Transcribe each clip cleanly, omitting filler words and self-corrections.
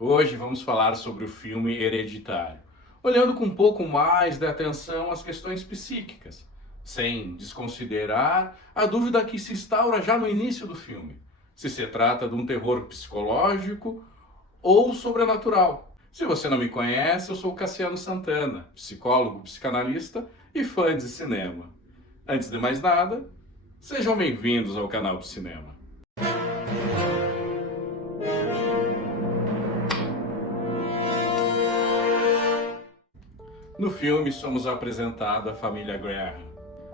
Hoje vamos falar sobre o filme Hereditário, olhando com um pouco mais de atenção às questões psíquicas, sem desconsiderar a dúvida que se instaura já no início do filme, se trata de um terror psicológico ou sobrenatural. Se você não me conhece, eu sou Cassiano Santana, psicólogo, psicanalista e fã de cinema. Antes de mais nada, sejam bem-vindos ao canal de Cinema. No filme, somos apresentados à família Graham.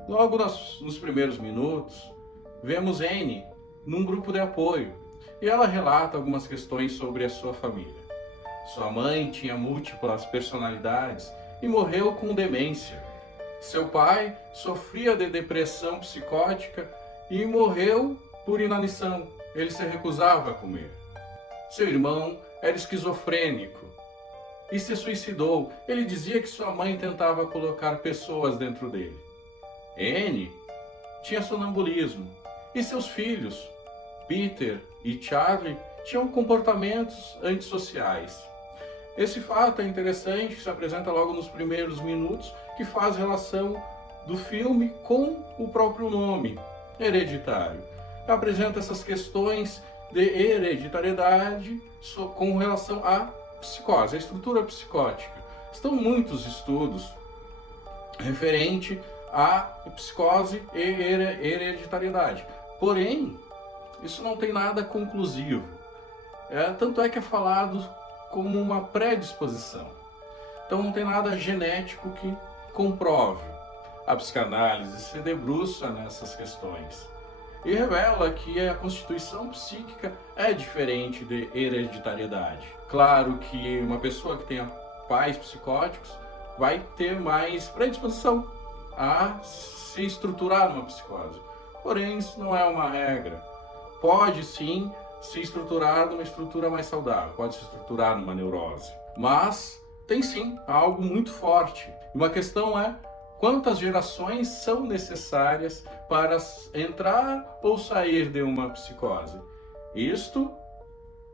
Logo nos primeiros minutos, vemos Anne num grupo de apoio e ela relata algumas questões sobre a sua família. Sua mãe tinha múltiplas personalidades e morreu com demência. Seu pai sofria de depressão psicótica e morreu por inanição. Ele se recusava a comer. Seu irmão era esquizofrênico e se suicidou. Ele dizia que sua mãe tentava colocar pessoas dentro dele. Anne tinha sonambulismo e seus filhos, Peter e Charlie, tinham comportamentos antissociais. Esse fato é interessante, se apresenta logo nos primeiros minutos, que faz relação do filme com o próprio nome, Hereditário. Apresenta essas questões de hereditariedade com relação à psicose, a estrutura psicótica. Estão muitos estudos referente à psicose e hereditariedade. Porém, isso não tem nada conclusivo. Tanto é que é falado como uma predisposição. Então não tem nada genético que comprove. A psicanálise se debruça nessas questões e revela que a constituição psíquica é diferente de hereditariedade. Claro que uma pessoa que tenha pais psicóticos vai ter mais predisposição a se estruturar numa psicose. Porém, isso não é uma regra. Pode sim se estruturar numa estrutura mais saudável, pode se estruturar numa neurose. Mas tem sim algo muito forte. Uma questão é quantas gerações são necessárias para entrar ou sair de uma psicose. Isto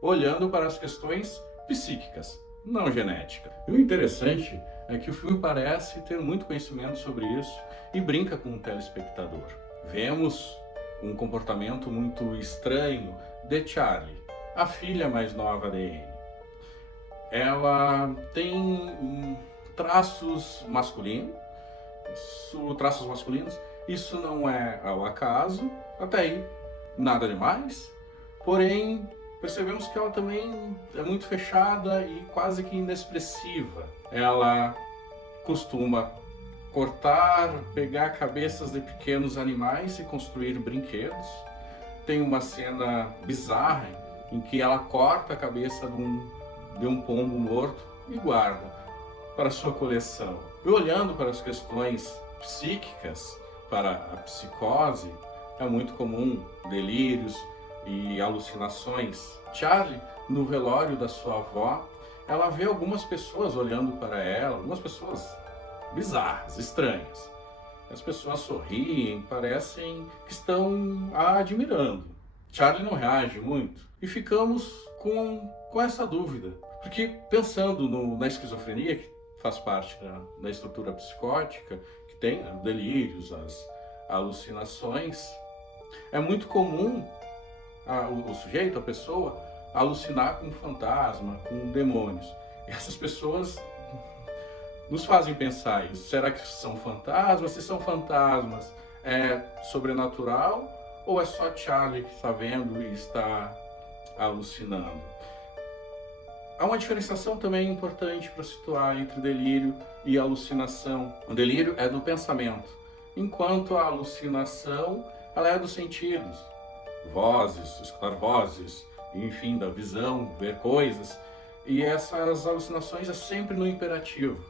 olhando para as questões psíquicas, não genéticas. E o interessante é que o filme parece ter muito conhecimento sobre isso e brinca com o telespectador. Vemos um comportamento muito estranho de Charlie, a filha mais nova de Anne. Ela tem traços masculinos, isso não é ao acaso, até aí nada demais, porém percebemos que ela também é muito fechada e quase que inexpressiva. Ela costuma cortar, pegar cabeças de pequenos animais e construir brinquedos. Tem uma cena bizarra em que ela corta a cabeça de um pombo morto e guarda para sua coleção. E olhando para as questões psíquicas, para a psicose, é muito comum delírios e alucinações. Charlie, no velório da sua avó, ela vê algumas pessoas olhando para ela, algumas pessoas bizarras, estranhas. As pessoas sorriem, parecem que estão a admirando. Charlie não reage muito e ficamos com essa dúvida. Porque pensando na esquizofrenia, que faz parte da estrutura psicótica, que tem delírios, as alucinações, é muito comum o sujeito, a pessoa, alucinar com fantasma, com demônios. E essas pessoas nos fazem pensar isso. Será que são fantasmas? Se são fantasmas, é sobrenatural ou é só Charlie que está vendo e está alucinando? Há uma diferenciação também importante para situar entre delírio e alucinação. O delírio é do pensamento, enquanto a alucinação ela é dos sentidos. Vozes, escutar vozes, enfim, da visão, ver coisas. E essas alucinações é sempre no imperativo.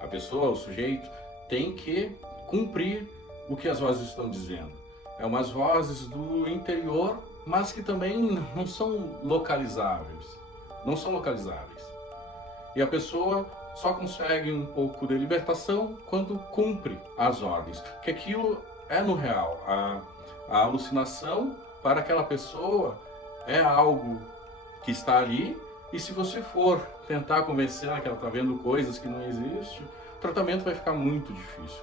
A pessoa, o sujeito, tem que cumprir o que as vozes estão dizendo. É umas vozes do interior, mas que também não são localizáveis. Não são localizáveis. E a pessoa só consegue um pouco de libertação quando cumpre as ordens. Que aquilo é no real. A alucinação para aquela pessoa é algo que está ali, E se você for tentar convencer ela que ela está vendo coisas que não existem, o tratamento vai ficar muito difícil,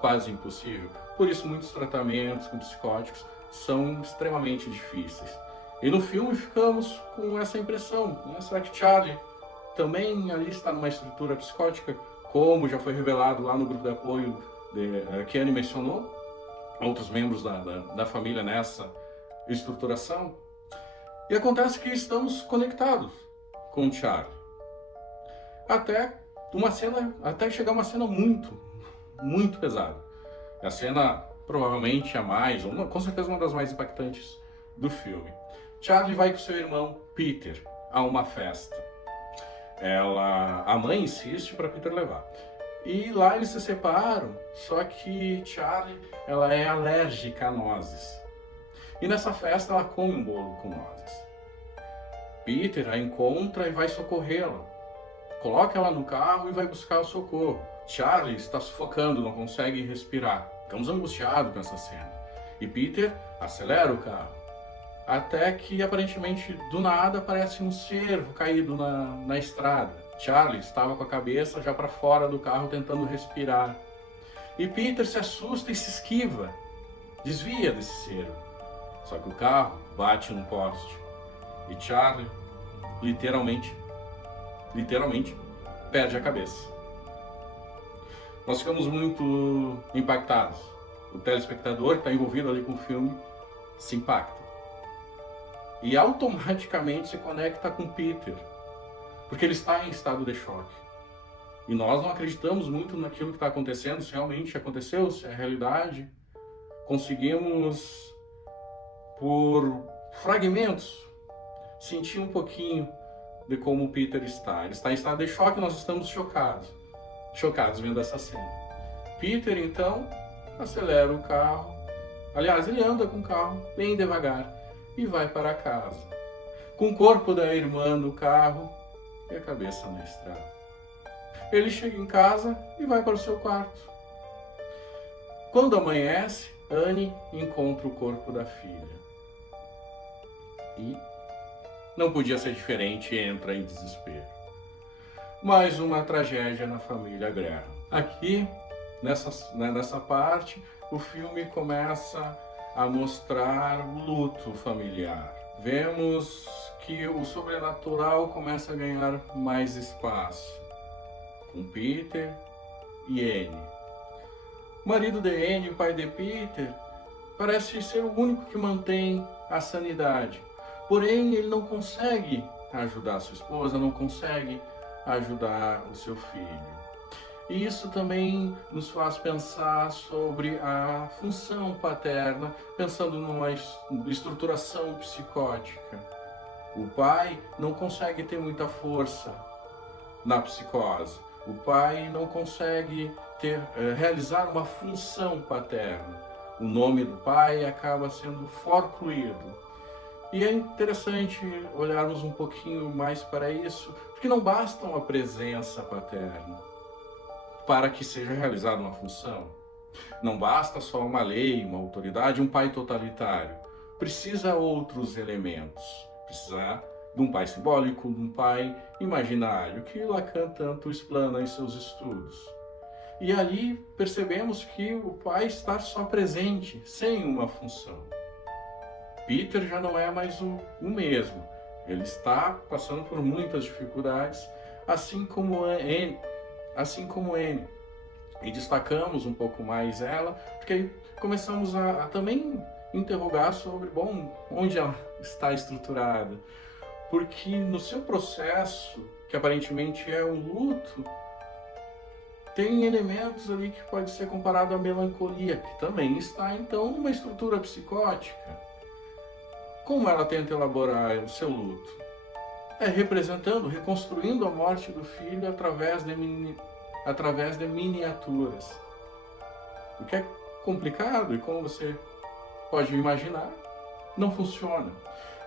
quase impossível. Por isso, muitos tratamentos com psicóticos são extremamente difíceis. E no filme ficamos com essa impressão, né? Será que Charlie também ali está numa estrutura psicótica, como já foi revelado lá no grupo de apoio que Annie mencionou? Outros membros da família nessa estruturação? E acontece que estamos conectados com o Charlie. Até chegar uma cena muito pesada. A cena provavelmente com certeza uma das mais impactantes do filme. Charlie vai com seu irmão Peter a uma festa. A mãe insiste para Peter levar. E lá eles se separam, só que Charlie, ela é alérgica a nozes. E nessa festa ela come um bolo com nozes. Peter a encontra e vai socorrê-la. Coloca ela no carro e vai buscar o socorro. Charlie está sufocando, não consegue respirar. Ficamos angustiados com essa cena. E Peter acelera o carro. Até que, aparentemente, do nada, aparece um cervo caído na estrada. Charlie estava com a cabeça já para fora do carro, tentando respirar. E Peter se assusta e se esquiva. Desvia desse cervo. Só que o carro bate num poste. E Charlie, literalmente, perde a cabeça. Nós ficamos muito impactados. O telespectador que está envolvido ali com o filme se impacta. E automaticamente se conecta com Peter, porque ele está em estado de choque. E nós não acreditamos muito naquilo que está acontecendo, se realmente aconteceu, se é realidade. Conseguimos, por fragmentos, sentir um pouquinho de como o Peter está. Ele está em estado de choque e nós estamos chocados vendo essa cena. Peter, então, acelera o carro. Aliás, ele anda com o carro bem devagar e vai para casa, com o corpo da irmã no carro e a cabeça na estrada. Ele chega em casa e vai para o seu quarto. Quando amanhece, Annie encontra o corpo da filha. E não podia ser diferente, entra em desespero. Mais uma tragédia na família Graham. Aqui, nessa parte, o filme começa a mostrar o luto familiar. Vemos que o sobrenatural começa a ganhar mais espaço, com Peter e Annie. O marido de Annie, o pai de Peter, parece ser o único que mantém a sanidade. Porém, ele não consegue ajudar sua esposa, não consegue ajudar o seu filho. E isso também nos faz pensar sobre a função paterna, pensando numa estruturação psicótica. O pai não consegue ter muita força na psicose. O pai não consegue realizar uma função paterna. O nome do pai acaba sendo forcluído. E é interessante olharmos um pouquinho mais para isso, porque não basta uma presença paterna para que seja realizada uma função. Não basta só uma lei, uma autoridade, um pai totalitário. Precisa outros elementos. Precisa de um pai simbólico, de um pai imaginário, que Lacan tanto explana em seus estudos. E ali percebemos que o pai está só presente, sem uma função. Peter já não é mais o mesmo. Ele está passando por muitas dificuldades, assim como Annie. E destacamos um pouco mais ela, porque aí começamos a também interrogar sobre, onde ela está estruturada. Porque no seu processo, que aparentemente é um luto, tem elementos ali que pode ser comparado à melancolia, que também está, então, numa estrutura psicótica. Como ela tenta elaborar o seu luto? Reconstruindo a morte do filho através de miniaturas. O que é complicado, e como você pode imaginar, não funciona.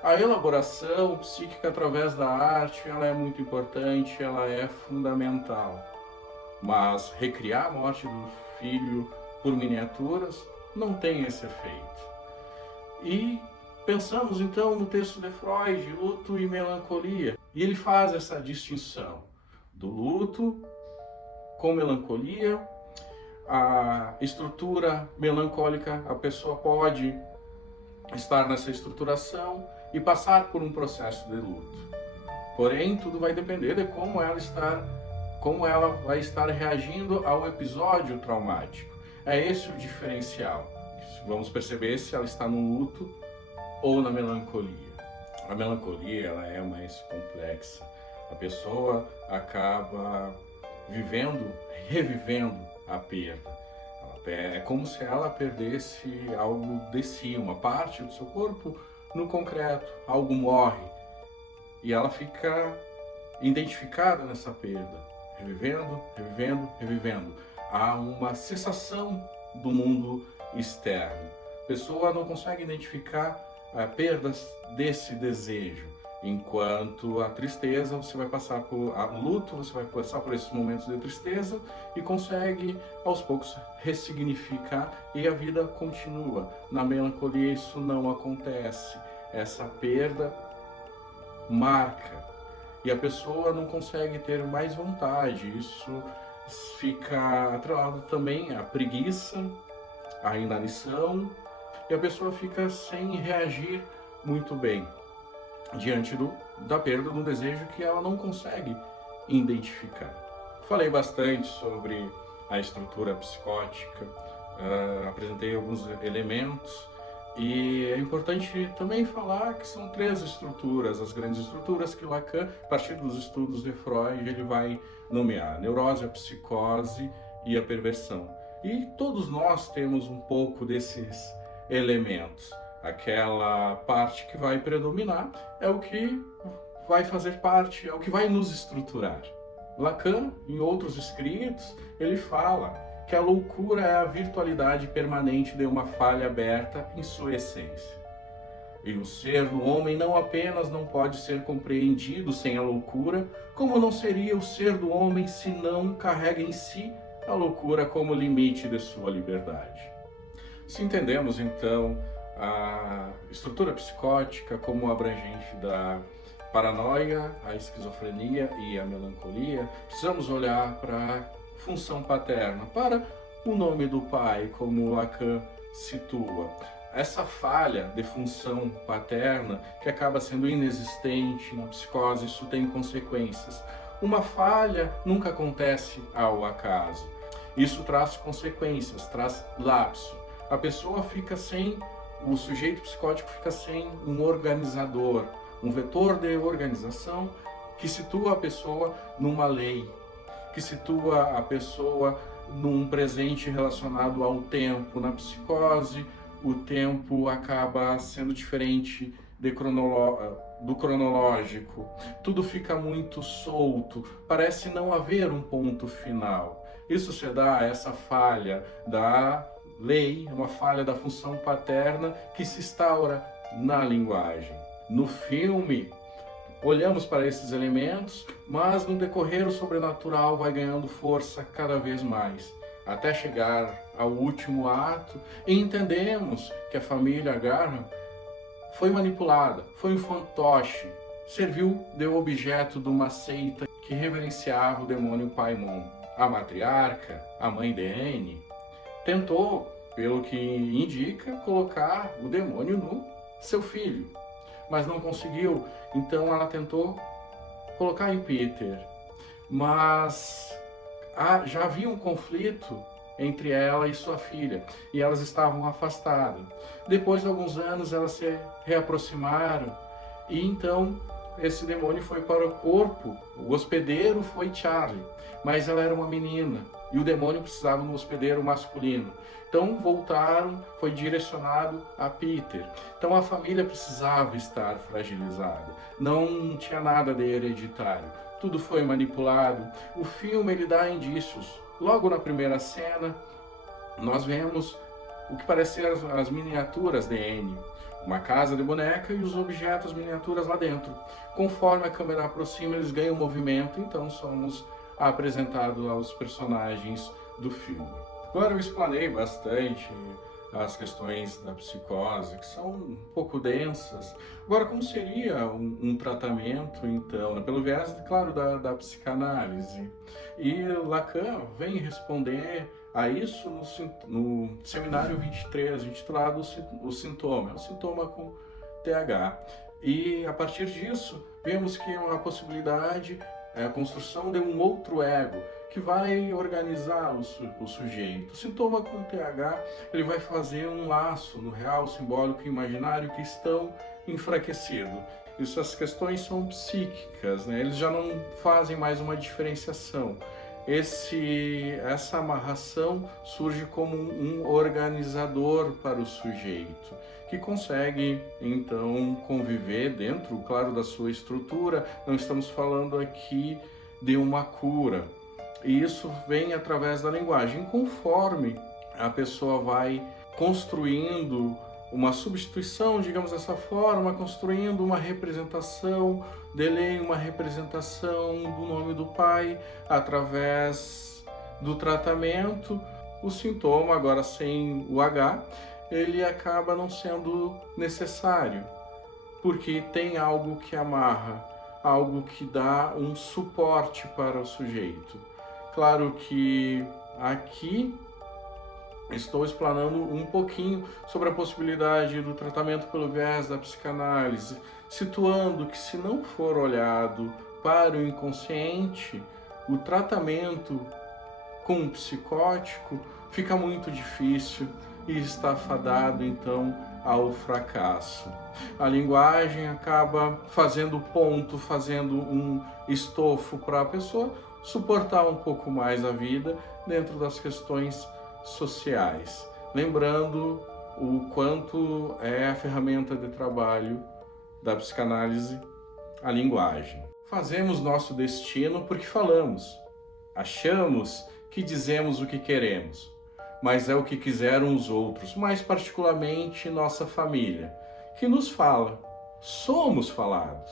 A elaboração psíquica através da arte, ela é muito importante, ela é fundamental. Mas recriar a morte do filho por miniaturas não tem esse efeito. E Pensamos então no texto de Freud, luto e melancolia, e ele faz essa distinção do luto com melancolia. A estrutura melancólica, a pessoa pode estar nessa estruturação e passar por um processo de luto. Porém, tudo vai depender de como ela vai estar reagindo ao episódio traumático. É esse o diferencial. Vamos perceber se ela está no luto ou na melancolia. A melancolia, ela é mais complexa. A pessoa acaba revivendo a perda. É como se ela perdesse algo de si, uma parte do seu corpo no concreto. Algo morre e ela fica identificada nessa perda, revivendo. Há uma cessação do mundo externo. A pessoa não consegue identificar perdas desse desejo. Enquanto a tristeza, você vai passar por luto, você vai passar por esses momentos de tristeza e consegue aos poucos ressignificar e a vida continua. Na melancolia isso não acontece. Essa perda marca e a pessoa não consegue ter mais vontade. Isso fica atrelado também à preguiça, à inanição, e a pessoa fica sem reagir muito bem diante da perda de um desejo que ela não consegue identificar. Falei bastante sobre a estrutura psicótica, apresentei alguns elementos, e é importante também falar que são 3 estruturas, as grandes estruturas que Lacan, a partir dos estudos de Freud, ele vai nomear: a neurose, a psicose e a perversão. E todos nós temos um pouco desses elementos. Aquela parte que vai predominar é o que vai fazer parte, é o que vai nos estruturar. Lacan, em outros escritos, ele fala que a loucura é a virtualidade permanente de uma falha aberta em sua essência. E o ser do homem não apenas não pode ser compreendido sem a loucura, como não seria o ser do homem se não carrega em si a loucura como limite de sua liberdade. Se entendemos, então, a estrutura psicótica como abrangente da paranoia, a esquizofrenia e a melancolia, precisamos olhar para a função paterna, para o nome do pai, como Lacan situa. Essa falha de função paterna que acaba sendo inexistente na psicose, isso tem consequências. Uma falha nunca acontece ao acaso. Isso traz consequências, traz lapso. A pessoa fica sem, o sujeito psicótico fica sem um organizador, um vetor de organização que situa a pessoa numa lei, que situa a pessoa num presente relacionado ao tempo. Na psicose, o tempo acaba sendo diferente do cronológico. Tudo fica muito solto, parece não haver um ponto final. Isso se dá a essa falha da lei, uma falha da função paterna que se instaura na linguagem. No filme, olhamos para esses elementos, mas no decorrer o sobrenatural vai ganhando força cada vez mais, até chegar ao último ato e entendemos que a família Graham foi manipulada, foi um fantoche, serviu de objeto de uma seita que reverenciava o demônio Paimon. A matriarca, a mãe de Anne, tentou, pelo que indica, colocar o demônio no seu filho, mas não conseguiu. Então ela tentou colocar em Peter, mas já havia um conflito entre ela e sua filha, e elas estavam afastadas. Depois de alguns anos elas se reaproximaram, e então esse demônio foi para o corpo. O hospedeiro foi Charlie, mas ela era uma menina, e o demônio precisava de um hospedeiro masculino. Então voltaram, foi direcionado a Peter. Então a família precisava estar fragilizada, não tinha nada de hereditário, tudo foi manipulado. O filme ele dá indícios. Logo na primeira cena, nós vemos o que parece ser as miniaturas de Anne, uma casa de boneca e os objetos miniaturas lá dentro. Conforme a câmera aproxima, eles ganham movimento, então somos apresentados aos personagens do filme. Agora eu explanei bastante as questões da psicose, que são um pouco densas. Agora, como seria um tratamento, então, né? Pelo viés, claro, da psicanálise? E Lacan vem responder a isso no seminário 23, intitulado O Sintoma, é o sintoma com TH. E a partir disso, vemos que a possibilidade é a construção de um outro ego que vai organizar o sujeito. O sintoma com TH, ele vai fazer um laço no real, simbólico e imaginário que estão enfraquecidos. Essas questões são psíquicas, né? Eles já não fazem mais uma diferenciação. Essa amarração surge como um organizador para o sujeito, que consegue então conviver dentro, claro, da sua estrutura. Não estamos falando aqui de uma cura. E isso vem através da linguagem. Conforme a pessoa vai construindo uma substituição, digamos dessa forma, construindo uma representação de lei, uma representação do nome do pai, através do tratamento, o sintoma, agora sem o H, ele acaba não sendo necessário, porque tem algo que amarra, algo que dá um suporte para o sujeito. Claro que aqui estou explanando um pouquinho sobre a possibilidade do tratamento pelo viés da psicanálise, situando que, se não for olhado para o inconsciente, o tratamento com um psicótico fica muito difícil e está fadado então ao fracasso. A linguagem acaba fazendo ponto, fazendo um estofo para a pessoa suportar um pouco mais a vida dentro das questões sociais. Lembrando o quanto é a ferramenta de trabalho da psicanálise, a linguagem. Fazemos nosso destino porque falamos. Achamos que dizemos o que queremos, mas é o que quiseram os outros, mais particularmente nossa família, que nos fala. Somos falados.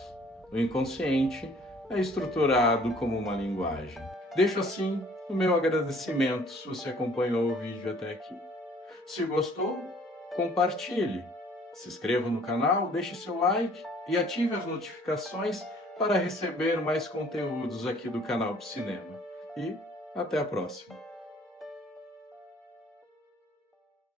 O inconsciente é estruturado como uma linguagem. Deixo assim o meu agradecimento se você acompanhou o vídeo até aqui. Se gostou, compartilhe. Se inscreva no canal, deixe seu like e ative as notificações para receber mais conteúdos aqui do canal Psinema. E até a próxima!